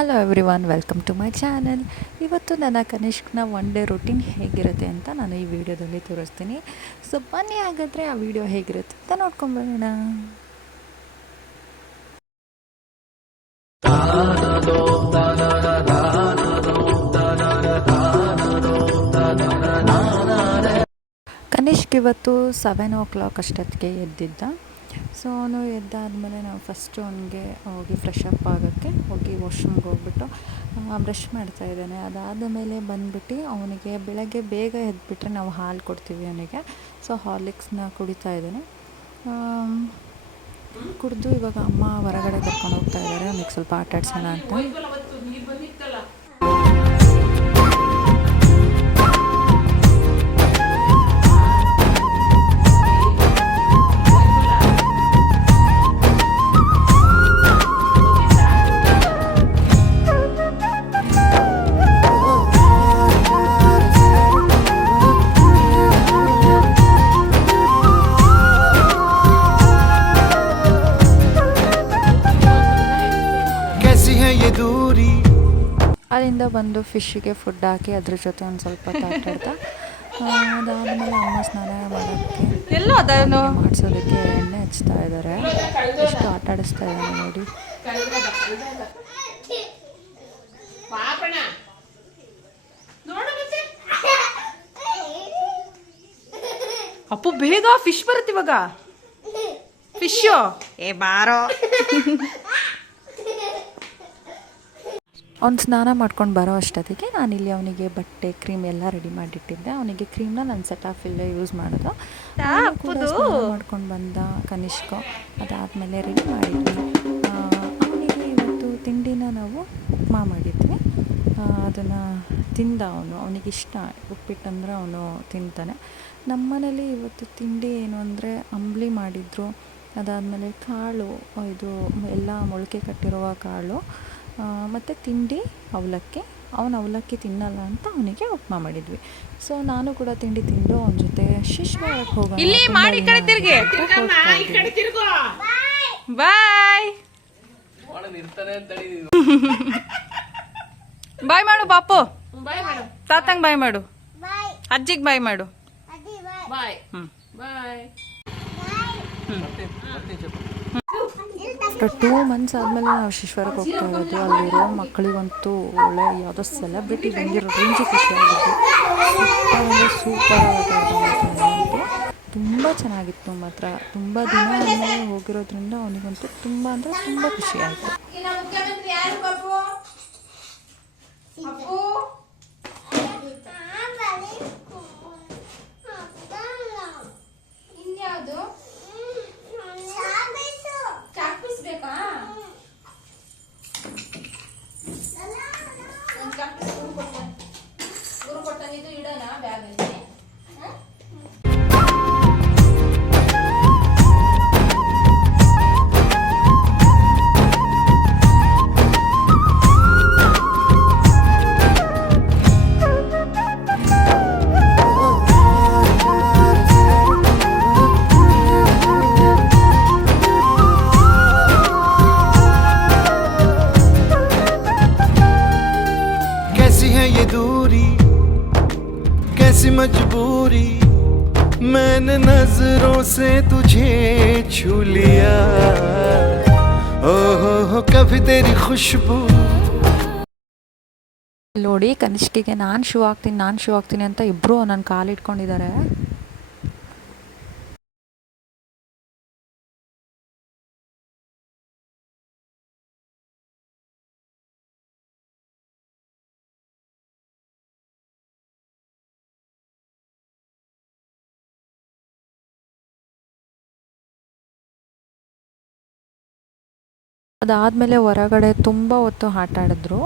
Hello everyone, welcome to my channel. ಇವತ್ತು ನನ್ನ ಕನಿಷ್ಕನ one day routine ಹೇಗಿರುತ್ತೆ ಅಂತ ನಾನು ಈ ವಿಡಿಯೋದಲ್ಲಿ ತೋರಿಸ್ತೀನಿ. ಸೊ ಬನ್ನಿ, ಹಾಗಾದರೆ ಆ ವಿಡಿಯೋ ಹೇಗಿರುತ್ತೆ ಅಂತ ನೋಡ್ಕೊಂಬರೋಣ. ಕನಿಷ್ಕ್ ಇವತ್ತು 7 o'clock ಅಷ್ಟೊತ್ತಿಗೆ ಎದ್ದಿದ್ದ. ಸೊ ಅವನು ಎದ್ದಾದಮೇಲೆ ನಾವು ಫಸ್ಟು ಅವನಿಗೆ ಹೋಗಿ ಫ್ರೆಶ್ ಅಪ್ ಆಗೋಕ್ಕೆ ಹೋಗಿ ವಾಶ್ರೂಮ್ಗೆ ಹೋಗ್ಬಿಟ್ಟು ಬ್ರಷ್ ಮಾಡ್ತಾಯಿದ್ದಾನೆ. ಅದಾದ ಮೇಲೆ ಬಂದುಬಿಟ್ಟು ಅವನಿಗೆ ಬೆಳಗ್ಗೆ ಬೇಗ ಎದ್ಬಿಟ್ರೆ ನಾವು ಹಾಲು ಕೊಡ್ತೀವಿ ಅವನಿಗೆ. ಸೊ ಹಾರ್ಲಿಕ್ಸ್ನ ಕುಡಿತಾ ಇದ್ದಾನೆ. ಕುಡಿದು ಇವಾಗ ಅಮ್ಮ ಹೊರಗಡೆ ಕರ್ಕೊಂಡು ಹೋಗ್ತಾ ಇದ್ದಾರೆ ಅವನಿಗೆ ಸ್ವಲ್ಪ ಆಟ ಆಡ್ಸೋಣ ಅಂತ. ಅಲ್ಲಿಂದ ಬಂದು ಫಿಶ್ಶಿಗೆ ಫುಡ್ ಹಾಕಿ ಅದ್ರ ಜೊತೆ ಒಂದು ಸ್ವಲ್ಪ ಆಟಾಡ್ತಾ, ಅದಾದಮೇಲೆ ಅಮ್ಮ ಸ್ನಾನ ಮಾಡೋಕ್ಕೆ ಮಾಡಿಸೋದಕ್ಕೆ ಎಣ್ಣೆ ಹಚ್ತಾ ಇದ್ದಾರೆ. ಎಷ್ಟು ಆಟ ಆಡಿಸ್ತಾ ಇದ್ದಾನೆ ನೋಡಿ. ಅಪ್ಪು ಬೇಗ ಫಿಶ್ ಬರುತ್ತೆ ಇವಾಗ. ಫಿಶು ಬಾರೋ. ಅವ್ನು ಸ್ನಾನ ಮಾಡ್ಕೊಂಡು ಬರೋ ಅಷ್ಟೊತ್ತಿಗೆ ನಾನಿಲ್ಲಿ ಅವನಿಗೆ ಬಟ್ಟೆ ಕ್ರೀಮ್ ಎಲ್ಲ ರೆಡಿ ಮಾಡಿಟ್ಟಿದ್ದೆ. ಅವನಿಗೆ ಕ್ರೀಮ್ನ ನಾನು ಸೆಟಾಫಿಲ್ಲೇ ಯೂಸ್ ಮಾಡೋದು. ಸ್ನಾನ ಮಾಡ್ಕೊಂಡು ಬಂದ ಕನಿಷ್ಕ. ಅದಾದಮೇಲೆ ರೆಡಿ ಮಾಡಿದ್ವಿ. ಅವನಿಗೆ ಇವತ್ತು ತಿಂಡಿನ ನಾವು ಉಪ್ಮಾ ಮಾಡಿದ್ವಿ. ಅದನ್ನು ತಿಂದ ಅವನಿಗಿಷ್ಟ ಉಪ್ಪಿಟ್ಟಂದ್ರೆ ಅವನು ತಿಂತಾನೆ. ನಮ್ಮ ಮನೇಲಿ ಇವತ್ತು ತಿಂಡಿ ಏನು ಅಂದರೆ ಅಂಬ್ಲಿ ಮಾಡಿದರು. ಅದಾದಮೇಲೆ ಕಾಳು, ಇದು ಎಲ್ಲ ಮೊಳಕೆ ಕಟ್ಟಿರುವ ಕಾಳು ಮತ್ತು ತಿಂಡಿ ಅವಲಕ್ಕಿ. ಅವನು ಅವಲಕ್ಕಿ ತಿನ್ನಲ್ಲ ಅಂತ ಅವನಿಗೆ ಉಪ್ಮಾ ಮಾಡಿದ್ವಿ. ಸೊ ನಾನು ಕೂಡ ತಿಂಡಿ ತಿಂದು ಅವನ ಜೊತೆ ಶಿಶ್ವಾರಕ್ಕೆ ಹೋಗೋಣ. ಬಾಯ್ ಮಾಡು ಪಾಪು. ತಾತಂಗ್ ಬಾಯ್ ಮಾಡು. ಅಜ್ಜಿಗೆ ಬಾಯ್ ಮಾಡು. ಆಫ್ಟರ್ 2 months ಆದಮೇಲೆ ನಾವು ಶಿಶ್ವರಕ್ಕೆ ಹೋಗ್ತಾ ಇರೋದು. ಅಲ್ಲಿರೋ ಮಕ್ಕಳಿಗಂತೂ ಒಳ್ಳೆ ಯಾವುದೋ ಸೆಲೆಬ್ರಿಟಿ ಬಂದಿರೋ ರೇಂಜಿಗೆ ಖುಷಿಯಾಗಿತ್ತು. ಸೂಪರ್ ಆಟ ಆಡ್ತಾನೆ. ತುಂಬ ಚೆನ್ನಾಗಿತ್ತು ಮಾತ್ರ. ತುಂಬ ದಿನ ಆದಮೇಲೆ ಹೋಗಿರೋದ್ರಿಂದ ಅವನಿಗಂತೂ ತುಂಬ ಅಂದರೆ ತುಂಬ ಖುಷಿ ಆಯಿತು. कैसी मजबूरी मैंने नजरों से तुझे छू लिया ओहो कभी तेरी खुशबू. ನೋಡಿ, ಕನಿಷ್ಕಿಗೆ ನಾನು ಶೂ ಹಾಕ್ತೀನಿ ಅಂತ ಇಬ್ಬರು ನನ್ನ ಕಾಲಿಟ್ಕೊಂಡಿದ್ದಾರೆ. ಅದಾದಮೇಲೆ ಹೊರಗಡೆ ತುಂಬ ಹೊತ್ತು ಆಟ ಆಡಿದ್ರು.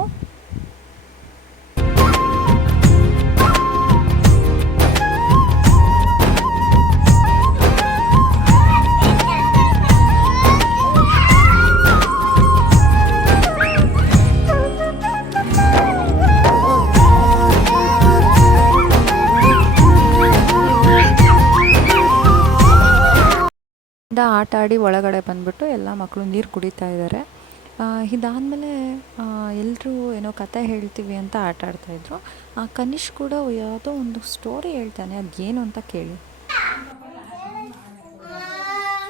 ಆಟ ಆಡಿ ಒಳಗಡೆ ಬಂದುಬಿಟ್ಟು ಎಲ್ಲ ಮಕ್ಕಳು ನೀರು ಕುಡಿತಾ ಇದ್ದಾರೆ. ಇದಾದಮೇಲೆ ಎಲ್ಲಿ ಎಲ್ಲರೂ ಏನೋ ಕತೆ ಹೇಳ್ತೀವಿ ಅಂತ ಆಟ ಆಡ್ತಾಯಿದ್ರು. ಆ ಕನಿಷ್ ಕೂಡ ಯಾವುದೋ ಒಂದು ಸ್ಟೋರಿ ಹೇಳ್ತಾನೆ, ಅದೇನು ಅಂತ ಕೇಳಿ.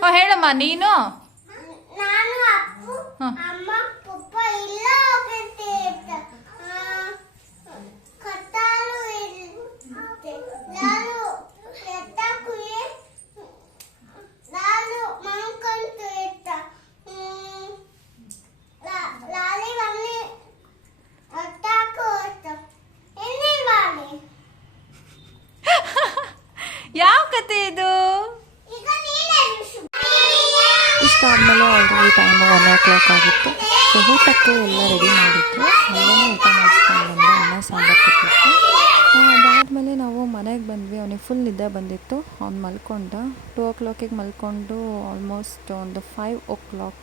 ಓ ಹೇಳಮ್ಮ ನೀನು. ನಾನು ಅಪ್ಪು ಅಮ್ಮ ಪಪ್ಪ ಇಲ್ಲ ಹೋಗುತ್ತೆ ಕತ್ತಾಲು ಇರುತ್ತೆ ನಾನು ಎತ್ತಕುಯೆ ನಾನು ಮಂಕಂತು ಎತ್ತ ಲಾಲಿ ಮಮ್ಮಿ ಅತ್ತಾಕು ಎತ್ತ ಎನ್ನಿ ಬಾಲಿ ಯಾವ ಕತೆ ಇದು? ಈಗ ನೀನೇ ಇಷ್ಟಾದಮೇಲೆ ಆಲ್ರೆಡಿ ಟೈಮು 1 o'clock ಆಗಿತ್ತು. ಸೊ ಊಟಕ್ಕೆ ಎಲ್ಲ ರೆಡಿ ಮಾಡಿತ್ತು. ಅಲ್ಲೇ ಊಟ ಮಾಡಿಸ್ಕೊಂಡು ಬಂದು ಅನ್ನ ಸಾಂಬಾರು ಕೊಟ್ಟಿತ್ತು. ಅದಾದಮೇಲೆ ನಾವು ಮನೆಗೆ ಬಂದ್ವಿ. ಅವನಿಗೆ ಫುಲ್ ನಿದ್ದೆ ಬಂದಿತ್ತು. ಅವ್ನು ಮಲ್ಕೊಂಡ 2 o'clock ಮಲ್ಕೊಂಡು ಆಲ್ಮೋಸ್ಟ್ ಒಂದು 5 o'clock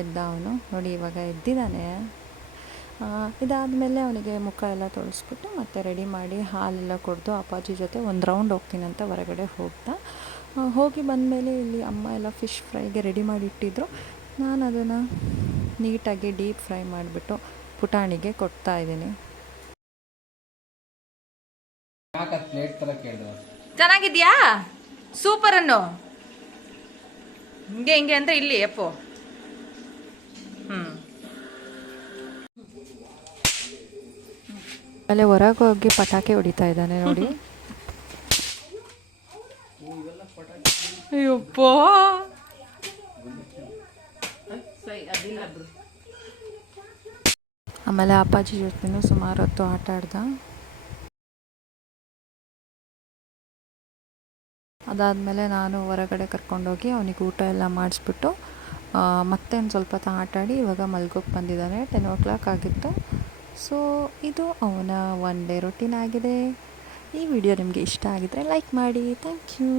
ಎದ್ದ ಅವನು. ನೋಡಿ ಇವಾಗ ಎದ್ದಿದ್ದಾನೆ. ಇದಾದಮೇಲೆ ಅವನಿಗೆ ಮುಖ ಎಲ್ಲ ತೊಳೆಸ್ಬಿಟ್ಟು ಮತ್ತೆ ರೆಡಿ ಮಾಡಿ ಹಾಲೆಲ್ಲ ಕುಡಿದು ಅಪ್ಪಾಜಿ ಜೊತೆ ಒಂದು ರೌಂಡ್ ಹೋಗ್ತೀನಂತ ಹೊರಗಡೆ ಹೋಗಿ ಬಂದಮೇಲೆ ಇಲ್ಲಿ ಅಮ್ಮ ಎಲ್ಲ ಫಿಶ್ ಫ್ರೈಗೆ ರೆಡಿ ಮಾಡಿ ಇಟ್ಟಿದ್ರು. ನಾನು ಅದನ್ನು ನೀಟಾಗಿ ಡೀಪ್ ಫ್ರೈ ಮಾಡಿಬಿಟ್ಟು ಪುಟಾಣಿಗೆ ಕೊಡ್ತಾಯಿದ್ದೀನಿ. ಚೆನ್ನಾಗಿದ್ಯಾ? ಸೂಪರ್ ಅನ್ನು ಹಿಂಗೆ ಹಿಂಗೆ ಅಂದ್ರೆ ಇಲ್ಲಿ ಅಪ್ಪು. ಆಮೇಲೆ ಹೊರಗೆ ಹೋಗಿ ಪಟಾಕಿ ಹೊಡಿತಾ ಇದ್ದಾನೆ ನೋಡಿ. ಅಯ್ಯಪ್ಪ, ಆಮೇಲೆ ಅಪ್ಪಾಜಿ ಜೊತೆನೂ ಸುಮಾರು ಹೊತ್ತು ಆಟ ಆಡ್ದ. ಅದಾದಮೇಲೆ ನಾನು ಹೊರಗಡೆ ಕರ್ಕೊಂಡೋಗಿ ಅವನಿಗೆ ಊಟ ಎಲ್ಲ ಮಾಡಿಸ್ಬಿಟ್ಟು ಮತ್ತೆ ಒಂದು ಸ್ವಲ್ಪ ಹೊತ್ತು ಆಟ ಆಡಿ ಇವಾಗ ಮಲ್ಗೋಕ್ಕೆ ಬಂದಿದ್ದಾನೆ. 10 o'clock ಆಗಿತ್ತು. ಸೊ ಇದು ಅವನ ಒನ್ ಡೇ ರೊಟೀನ್ ಆಗಿದೆ. ಈ ವಿಡಿಯೋ ನಿಮಗೆ ಇಷ್ಟ ಆಗಿದ್ರೆ ಲೈಕ್ ಮಾಡಿ. Thank you.